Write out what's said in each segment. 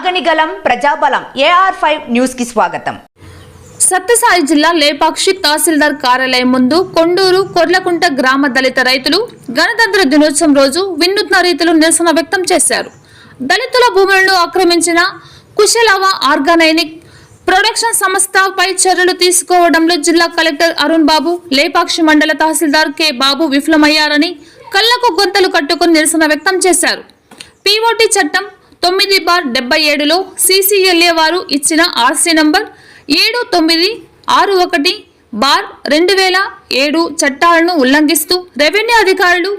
ఆగనిగలం ప్రజాబలం AR5 news కి స్వాగతం. సత్యసాయి జిల్లా లేపాక్షి తహసీల్దార్ కార్యాలయం ముందు కొండూరు కొర్లకుంట గ్రామ దళిత రైతులు గణతంత్ర దినోత్సవం రోజు వినూత్న రీతిలో నిరసన వ్యక్తం చేశారు. దళితుల భూములను ఆక్రమించిన కుశలవ ఆర్గానైనిక్ ప్రొడక్షన్ సంస్థపై చర్యలు తీసుకోవడంలో జిల్లా కలెక్టర్ అరుణ్ బాబు, లేపాక్షి మండల తహసీల్దార్ కె బాబు విఫలమయ్యారని కళ్లకు గొంతలు కట్టుకుని నిరసన వ్యక్తం చేశారు. POT చట్టం 9/77లో CCLA వారు ఇచ్చిన RC నంబర్ 7961/2007 చట్టాలను ఉల్లంఘిస్తూ రెవెన్యూ అధికారులు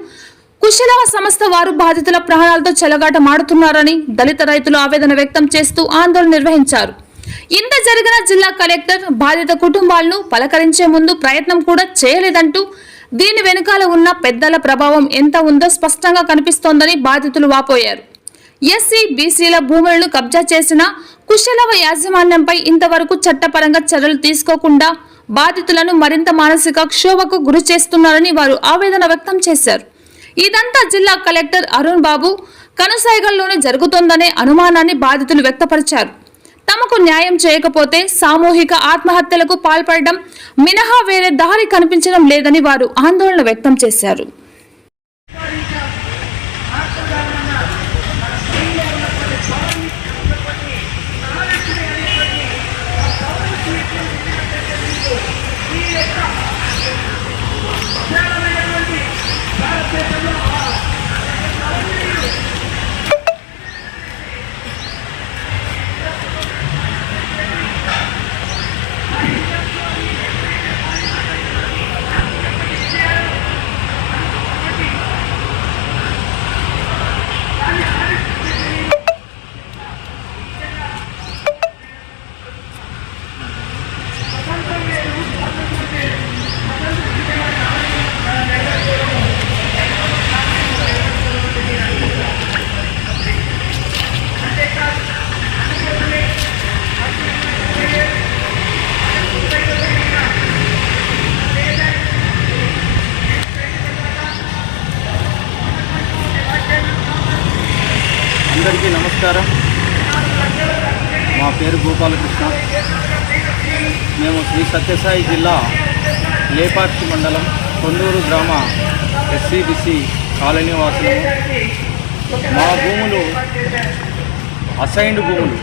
కుశలవ సంస్థ వారు బాధితుల ప్రాణాలతో చెలగాట మాడుతున్నారని దళిత రైతులు ఆవేదన వ్యక్తం చేస్తూ ఆందోళన నిర్వహించారు. ఇంత జరిగిన జిల్లా కలెక్టర్ బాధిత కుటుంబాలను పలకరించే ముందు ప్రయత్నం కూడా చేయలేదంటూ దీని వెనుకాల ఉన్న పెద్దల ప్రభావం ఎంత ఉందో స్పష్టంగా కనిపిస్తోందని బాధితులు వాపోయారు. SC, BCల భూములను కబ్జా చేసిన కుశలవ యాజమాన్యంపై ఇంతవరకు చట్టపరంగా చర్యలు తీసుకోకుండా బాధితులను మరింత మానసిక క్షోభకు గురి చేస్తున్నారని వారు ఆవేదన వ్యక్తం చేశారు. ఇదంతా జిల్లా కలెక్టర్ అరుణ్ బాబు కనుసైగల్లోనే జరుగుతోందనే అనుమానాన్ని బాధితులు వ్యక్తపరిచారు. తమకు న్యాయం చేయకపోతే సామూహిక ఆత్మహత్యలకు పాల్పడడం మినహా వేరే దారి కనిపించడం లేదని వారు ఆందోళన వ్యక్తం చేశారు. అందరికీ నమస్కారం. మా పేరు గోపాలకృష్ణ. మేము శ్రీ సత్యసాయి జిల్లా లేపాక్షి మండలం కొండూరు గ్రామ SC, BC కాలనీ వాసులము. మా భూములు అసైన్డ్ భూములు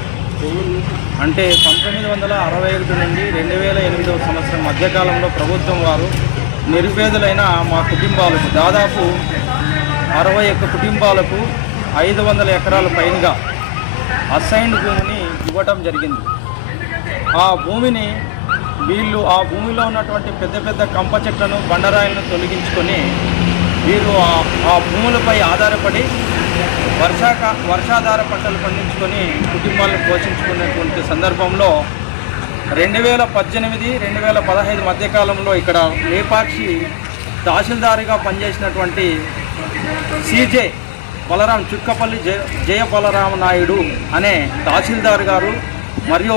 అంటే 1961 నుండి 2008వ సంవత్సరం మధ్యకాలంలో ప్రభుత్వం వారు నిరుపేదలైన మా కుటుంబాలకు దాదాపు 61 కుటుంబాలకు 500 ఎకరాల పైనగా అసైన్డ్ భూమిని ఇవ్వటం జరిగింది. ఆ భూమిని వీళ్ళు ఆ భూమిలో ఉన్నటువంటి పెద్ద పెద్ద కంప చెట్లను, బండరాయిలను తొలగించుకొని వీరు ఆ భూములపై ఆధారపడి వర్షాధార పంటలు పండించుకొని కుటుంబాలను పోషించుకునేటువంటి సందర్భంలో 2018, 2015 మధ్యకాలంలో ఇక్కడ లేపాక్షి తహసీల్దారుగా పనిచేసినటువంటి CJ బలరాం చుక్కపల్లి జయ బలరామ నాయుడు అనే తహసీల్దార్ గారు మరియు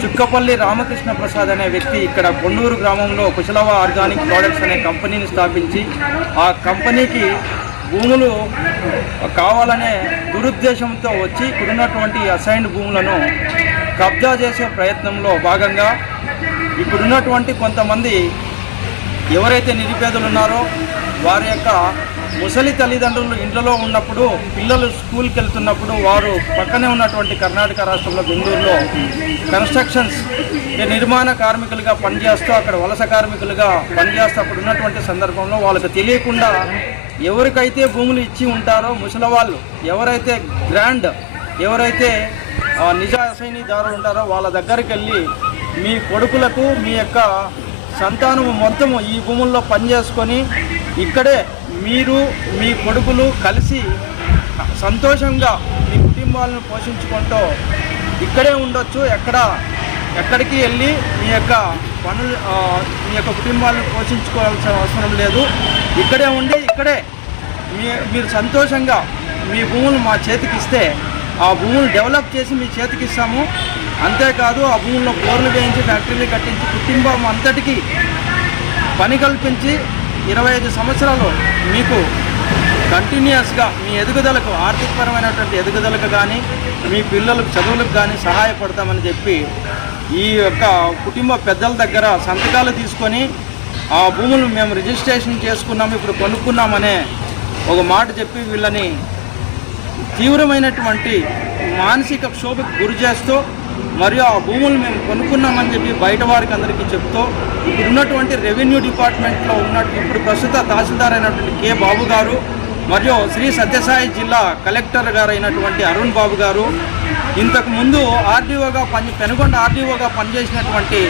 చుక్కపల్లి రామకృష్ణ ప్రసాద్ అనే వ్యక్తి ఇక్కడ కొండూరు గ్రామంలో కుశలవ ఆర్గానిక్ ప్రోడక్ట్స్ అనే కంపెనీని స్థాపించి ఆ కంపెనీకి భూములు కావాలనే దురుద్దేశంతో వచ్చి ఇక్కడున్నటువంటి అసైన్డ్ భూములను కబ్జా చేసే ప్రయత్నంలో భాగంగా ఇప్పుడున్నటువంటి కొంతమంది ఎవరైతే నిరుపేదలు ఉన్నారో వారి యొక్క ముసలి తల్లిదండ్రులు ఇంట్లో ఉన్నప్పుడు పిల్లలు స్కూల్కి వెళ్తున్నప్పుడు వారు పక్కనే ఉన్నటువంటి కర్ణాటక రాష్ట్రంలో బెంగళూరులో కన్స్ట్రక్షన్స్ నిర్మాణ కార్మికులుగా పనిచేస్తూ అక్కడ వలస కార్మికులుగా పనిచేస్తూ అక్కడ ఉన్నటువంటి సందర్భంలో వాళ్ళకి తెలియకుండా ఎవరికైతే భూములు ఇచ్చి ఉంటారో ముసలి వాళ్ళు ఎవరైతే నిజ అసైనీదారులు ఉంటారో వాళ్ళ దగ్గరికి వెళ్ళి మీ కొడుకులకు మీ యొక్క సంతానము మొత్తము ఈ భూముల్లో పనిచేసుకొని ఇక్కడే మీరు మీ కొడుకులు కలిసి సంతోషంగా మీ కుటుంబాలను పోషించుకుంటూ ఇక్కడే ఉండొచ్చు, ఎక్కడికి వెళ్ళి మీ యొక్క కుటుంబాలను పోషించుకోవాల్సిన అవసరం లేదు. ఇక్కడే ఉండి ఇక్కడే మీరు సంతోషంగా మీ భూములు మా చేతికి ఇస్తే ఆ భూములు డెవలప్ చేసి మీ చేతికి ఇస్తాము. అంతేకాదు ఆ భూముల్లో బోర్లు వేయించి ఫ్యాక్టరీలు కట్టించి కుటుంబం అంతటికీ పని కల్పించి 25 సంవత్సరాలు మీకు కంటిన్యూస్గా మీ ఎదుగుదలకు ఆర్థికపరమైనటువంటి ఎదుగుదలకు కానీ మీ పిల్లలకు చదువులకు కానీ సహాయపడతామని చెప్పి ఈ యొక్క కుటుంబ పెద్దల దగ్గర సంతకాలు తీసుకొని ఆ భూములు మేము రిజిస్ట్రేషన్ చేసుకున్నాము, ఇప్పుడు కొనుక్కున్నామనే ఒక మాట చెప్పి వీళ్ళని తీవ్రమైనటువంటి మానసిక క్షోభకు గురి చేస్తూ మరియు ఆ భూములు మేము కొనుక్కున్నామని చెప్పి బయట వారికి అందరికీ చెప్తూ ఇప్పుడు ఉన్నటువంటి రెవెన్యూ డిపార్ట్మెంట్లో ఇప్పుడు ప్రస్తుత తహసీల్దార్ అయినటువంటి కె బాబు గారు మరియు శ్రీ సత్యసాయి జిల్లా కలెక్టర్ గారు అయినటువంటి అరుణ్ బాబు గారు, ఇంతకుముందు పెనుగొండ ఆర్డీఓగా పనిచేసినటువంటి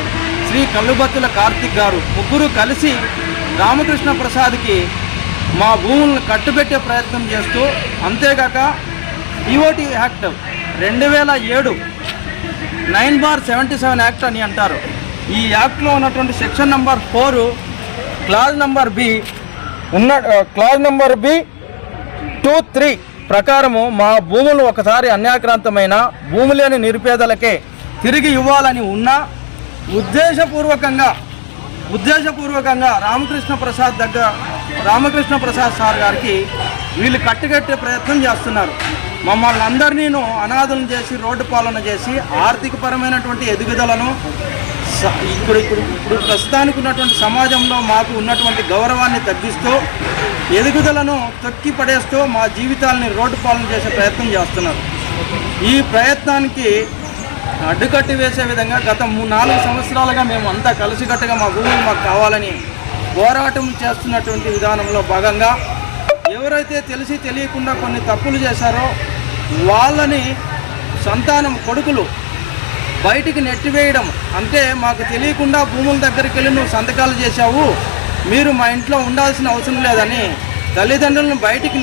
శ్రీ కల్లుబత్తుల కార్తిక్ గారు, ముగ్గురు కలిసి రామకృష్ణ ప్రసాద్కి మా భూములను కట్టుబెట్టే ప్రయత్నం చేస్తూ, అంతేగాక ఈఓటీ యాక్ట్ 2007 9/77 యాక్ట్ అని అంటారు. ఈ యాక్ట్లో ఉన్నటువంటి section number 4 clause number B 2-3 ప్రకారము మా భూములు ఒకసారి అన్యాక్రాంతమైన భూమి లేని నిరుపేదలకే తిరిగి ఇవ్వాలని ఉన్నా ఉద్దేశపూర్వకంగా రామకృష్ణ ప్రసాద్ సార్ గారికి వీళ్ళు కట్టుకట్టే ప్రయత్నం చేస్తున్నారు. మమ్మల్ని అందరినీ అనాథలను చేసి రోడ్డు పాలన చేసి ఆర్థికపరమైనటువంటి ఎదుగుదలను ఇప్పుడు ప్రస్తుతానికి ఉన్నటువంటి సమాజంలో మాకు ఉన్నటువంటి గౌరవాన్ని తగ్గిస్తూ ఎదుగుదలను తొక్కి పడేస్తూ మా జీవితాలని రోడ్డు పాలన చేసే ప్రయత్నం చేస్తున్నారు. ఈ ప్రయత్నానికి అడ్డుకట్టి వేసే విధంగా గత 4 సంవత్సరాలుగా మేము అంతా కలిసికట్టుగా మా భూములు మాకు కావాలని పోరాటం చేస్తున్నటువంటి విధానంలో భాగంగా ఎవరైతే తెలియకుండా కొన్ని తప్పులు చేశారో వాళ్ళని కొడుకులు బయటికి నెట్టివేయడం, అంటే మాకు తెలియకుండా భూముల దగ్గరికి వెళ్ళి నువ్వు సంతకాలు చేశావు, మీరు మా ఇంట్లో ఉండాల్సిన అవసరం లేదని తల్లిదండ్రులను బయటికి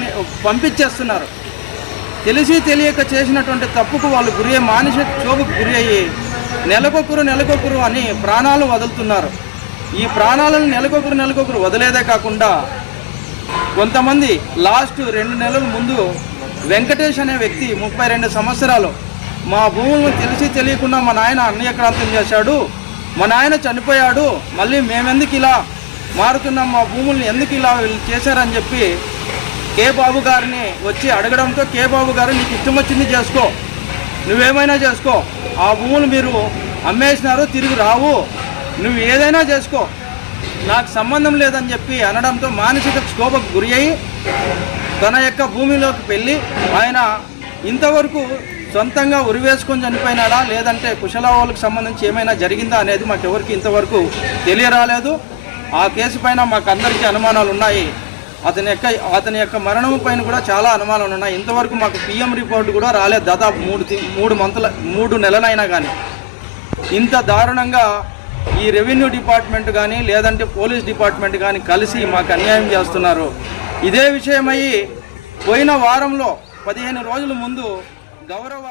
పంపించేస్తున్నారు. తెలియక చేసినటువంటి తప్పుకు వాళ్ళు మానసిక క్షోభకు గురి అయ్యి నెలకొకరు అని ప్రాణాలు వదులుతున్నారు. ఈ ప్రాణాలను నెలకొకరు వదిలేదే కాకుండా కొంతమంది లాస్ట్ 2 నెలల ముందు వెంకటేష్ అనే వ్యక్తి 32 సంవత్సరాలు మా భూములను తెలియకుండా మా నాయన అన్యాక్రాంతం చేశాడు, మా నాయన చనిపోయాడు, మళ్ళీ మేమెందుకు ఇలా మారుతున్నాం, మా భూములను ఎందుకు ఇలా చేశారని చెప్పి కే బాబు గారిని వచ్చి అడగడంతో కే బాబు గారు నీకు ఇష్టం వచ్చింది చేసుకో, నువ్వేమైనా చేసుకో, ఆ భూములు మీరు అమ్మేసినారు తిరిగి రావు, నువ్వు ఏదైనా చేసుకో, నాకు సంబంధం లేదని చెప్పి అనడంతో మానసిక క్షోభకు గురి అయ్యి తన యొక్క భూమిలోకి వెళ్ళి ఆయన ఇంతవరకు సొంతంగా ఉరివేసుకొని చనిపోయినాడా లేదంటే కుశలవాళ్ళకు సంబంధించి ఏమైనా జరిగిందా అనేది మాకెవరికి ఇంతవరకు తెలియరాలేదు. ఆ కేసు పైన మాకు అందరికీ అనుమానాలు ఉన్నాయి. అతని యొక్క మరణం పైన కూడా చాలా అనుమానాలు ఉన్నాయి. ఇంతవరకు మాకు పిఎం రిపోర్ట్ కూడా రాలేదు. దాదాపు 3 నెలలైనా కానీ ఇంత దారుణంగా ఈ రెవెన్యూ డిపార్ట్మెంట్ కానీ లేదంటే పోలీస్ డిపార్ట్మెంట్ కానీ కలిసి మాకు అన్యాయం చేస్తున్నారు. ఇదే విషయమై పోయిన వారంలో 15 రోజుల ముందు గౌరవ